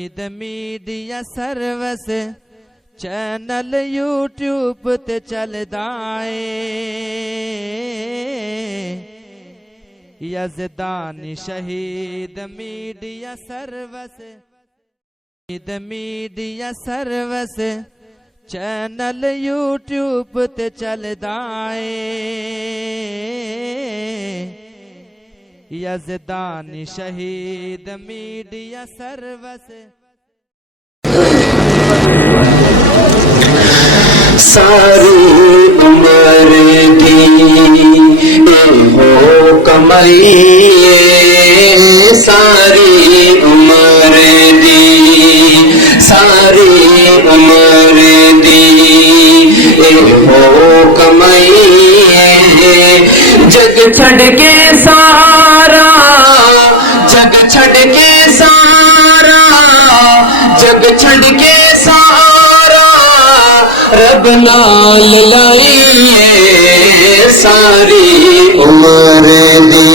Media service channel YouTube ते चलदा है। यज़दानी शहीद मीडिया सर्विस चैनल यूट्यूब ते चलदा है। यज़दानी शहीद मीडिया सर्विस सारी उम्र दी हो कमाई, सारी उम्र दी, सारी उम्र दी हो कमाई। जग छड़ के सारा, जग छड़ के सारा, जग छड़ के सारा रब नाल लाइए। सारी उम्र दी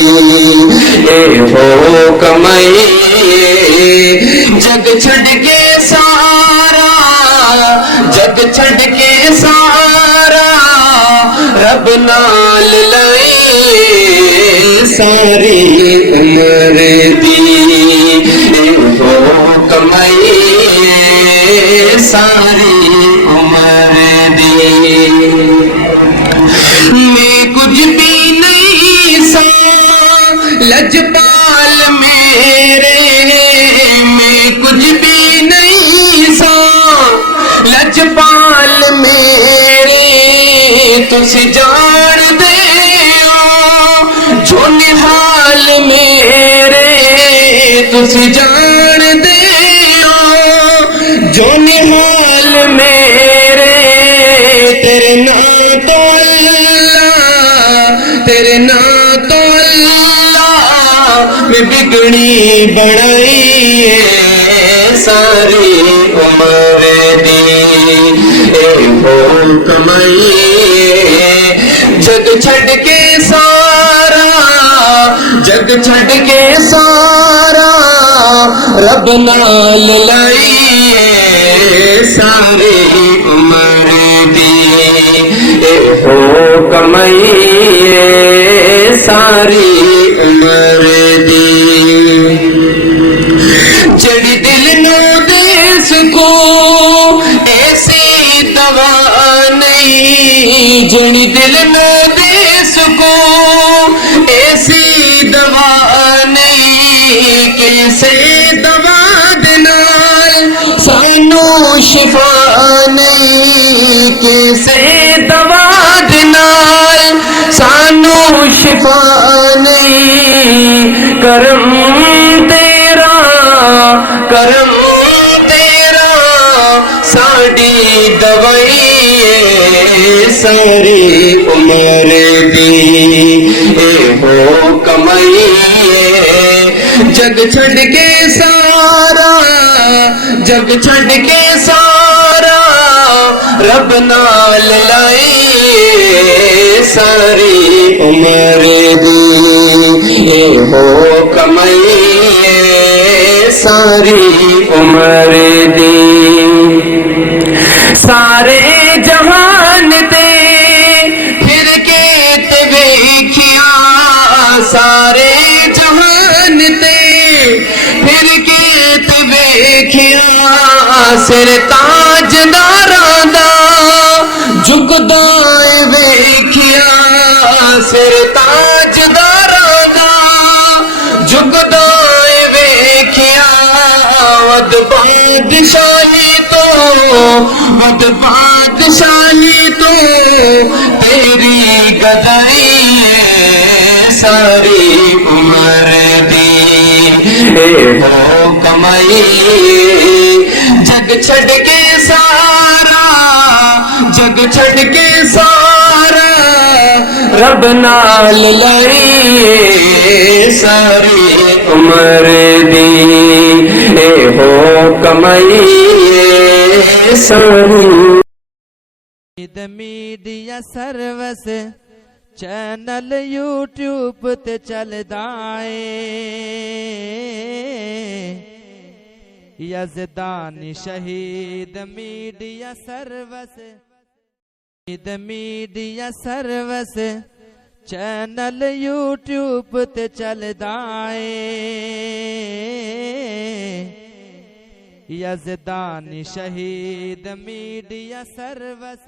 हो कमाई, जग छड़ के सारा, जग छड़ के सारा रब नाल लाइए। सारी उम्र दी हो कमाई, सारी उम्र दी। मैं कुछ भी नहीं सा लजपाल मेरे, मैं कुछ भी नहीं सा लजपाल मेरे। तुसी जान दे जो निहाल मेरे, तुसी जान दे जो निहाल मेरे। तेरे नाम तो अल्लाह, तेरे नाम तो अल्लाह में बिगड़ी बनाई है। सारी उम्र दी हो कमाई, जग छड़ के सारा, जग छड़ के सारा रब नाल लाइए। सारी उम्र दी हो कमाई, सारी उम्र दी। जड़ी दिल नो देस को ऐसी दवा नहीं, जड़ी दिल नो देस को ऐसी दवा नहीं। कैसे दवा देना सानू शिफा नहीं, कैसे दवा देना सानू शिफा नहीं। करम तेरा, करम तेरा साड़ी दवाई। सारी उम्र दी हो कमाई, जग छड़ के सारा, जग छड़ के सारा रब नाल लाइए। सारी उम्र दी हो कमाई, सारी उम्र दी। सारे जहान ते फिर के ते वेखिया, सारे जहान ते फिर के ते वेखिया। सिर ताजदारां दा झुकदा वेखिया, सिर ताजदारां दा झुकदा वेखिया। वद बादशाही तो, वद बादशाही तो तेरी गदाई है। सारी उम्र दी हो कमाई, जग छड़ के सारा, जग छड़ के सारा रब नाल लाइए। सारी उम्र दी हो कमाई, सारी मीडिया सर्विस चैनल यूट्यूब ते चलदा है। यज़दानी शहीद मीडिया सर्वस, शहीद मीडिया सर्वस चैनल यूट्यूब ते चलदा है। यज़दानी शहीद मीडिया सर्वस